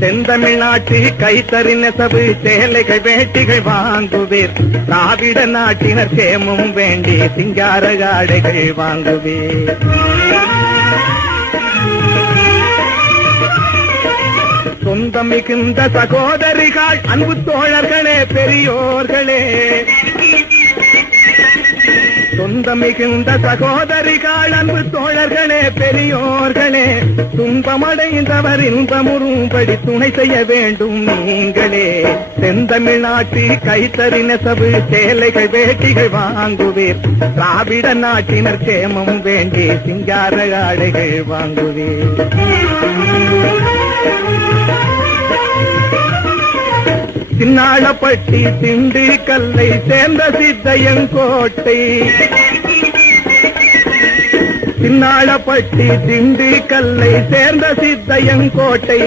செந்தமிழ்நாட்டு கைத்தறி நெசவு சேலைகள் வேட்டிகள் வாங்குவீர். திராவிட நாட்டினர் சேமம் வேண்டி சிங்கார ஆடைகள் வாங்குவீர். சொந்தம் மிகுந்த சகோதரிகள் அன்பு தோழர்களே பெரியோர்களே, சொந்தம் மிகுந்த சகோதரிகள் அன்பு தோழர்களே பெரியோர்களே, துன்பமடைந்தவர் இன்பமுறும்படி துணை செய்ய வேண்டும் நீங்களே. செந்தமிழ்நாட்டு கைத்தறி நெசவு சேலைகள் வேட்டிகள் வாங்குவீர். திராவிட நாட்டினர் சேமம் வேண்டி சிங்கார ஆடைகள் வாங்குவீர். சின்னாளப்பட்டி திண்டுக்கல்லை சேர்ந்த சித்தையங்கோட்டை, சின்னாளப்பட்டி திண்டுக்கல்லை சேர்ந்த சித்தையங்கோட்டை,